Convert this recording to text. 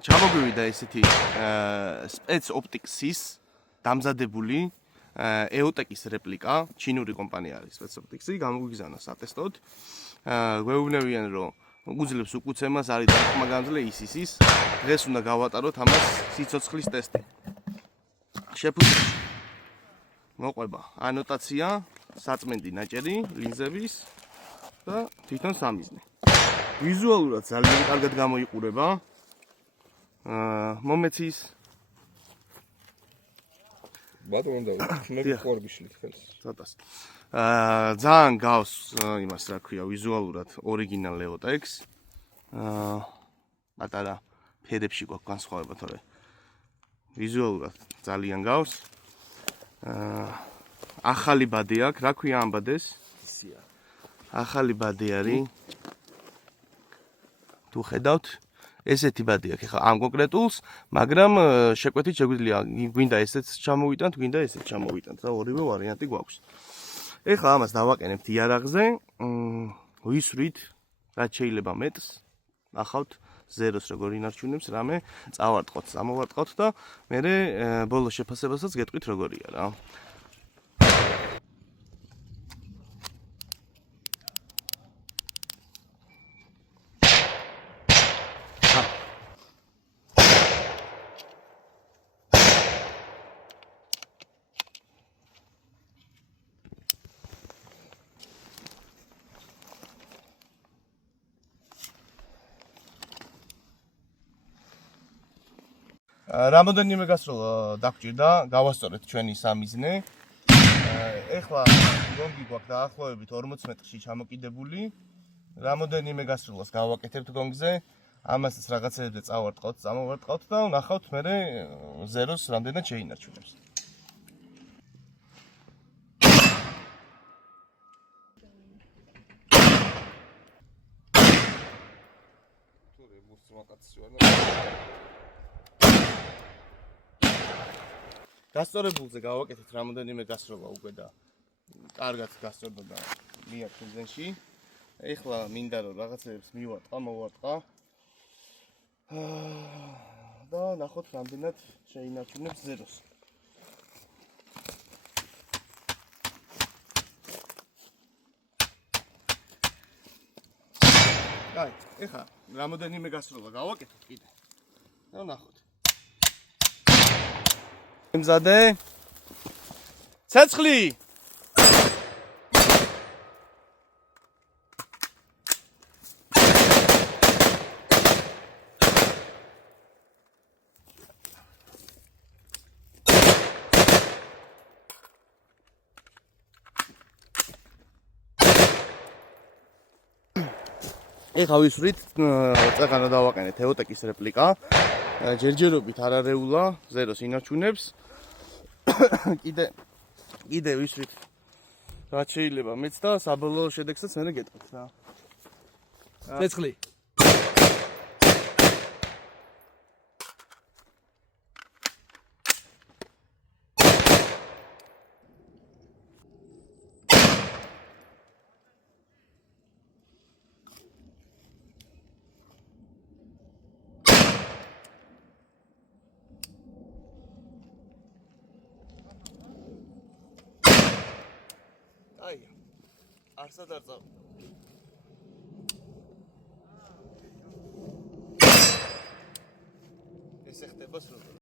ჩამოგვივიდა ესეთი სპეც ოპტიქსის დამზადებული EOTech-ის რეპლიკა, ჩინური კომპანია არის სპეც ოპტიქსი, გამოგვიგზავნა სატესტოდ. გვეუბნებიან, რომ უძლებს უკუცემას, არის დახმა გამძლე ის. დღეს უნდა გავატაროთ ამას სიცოცხლის ტესტი. შეფუთრებაში მოყვება ანოტაცია, საწმენდი ნაჭერი, ლინზების და თვითონ სამიზნე. ვიზუალურად ძალიან კარგად გამოიყურება. მომეცის ბატონო და ჩნები ხორბიშლით ხელს. ცოტას. ძალიან გავს იმას, რა ქვია, ვიზუალურად ორიგინალ EOTech-ს. პატარა ფერებში გვაქვს განსხვავება, თორე ვიზუალურად ძალიან გავს. ახალი ბადე აქვს, რა ქვია ამ ბადეს? ისია. ახალი ბადე არის. თუ ხედავთ, ესეთი ბადე აქვს ხა ამ კონკრეტულს, მაგრამ შეკვეთით შეგვიძლია გვინდა ესეც ჩამოვიტანთ, გვინდა ესეც ჩამოვიტანთ და ორივე ვარიანტი გვაქვს. ეხლა ამას დავაყენებთ იარაღზე, ვისვრით, რაც შეიძლება მეტს, ნახავთ ზეროს როგორ ინარჩუნებს რამე, წავარტყოთ, წამოვარტყოთ და მერე ბოლოს შეფასებასაც გეტყვით როგორია რა. რამოდენიმე გასროლა დაგჭირდა, გავასწორეთ ჩვენი სამიზნე. ეხლა გონგი გვაქვს დაახლოებით 40 მეტრში ჩამოკიდებული. რამოდენიმე გასროლას გავაკეთებთ გონგზე. ამასაც რაღაცებზე წავარტყავთ, წამოვარტყავთ და ნახავთ მერე ზეროს რამდენად შეინარჩუნებს. თუ რებულს მაკაცი ვარ და გასწორებულზე გავაკეთეთ რამოდენიმე გასროლა უკვე და კარგად გასწორდა და მიარ ფიზენში. ეხლა მინდა რომ რაღაცებს მივარტყა, მოვარტყა. და ნახოთ რამდენად შეინარჩუნებს ზეროს. აი, ეხლა რამოდენიმე გასროლა გავაკეთეთ კიდე. და ნახოთ. მზადე ცეცხლი ეხლა ვისვრით წეგანა დავაყენეთ EOTech-ის რეპლიკა. ჯერჯერობით არარეულა, ზეროს ინარჩუნებს. კიდე ვისვრით რაც შეიძლება მეც და საბოლოო შედეგსაც მე გეტყვით რა. ცეცხლი. აი, არსად არ წავ. ეს ხდება სრულად.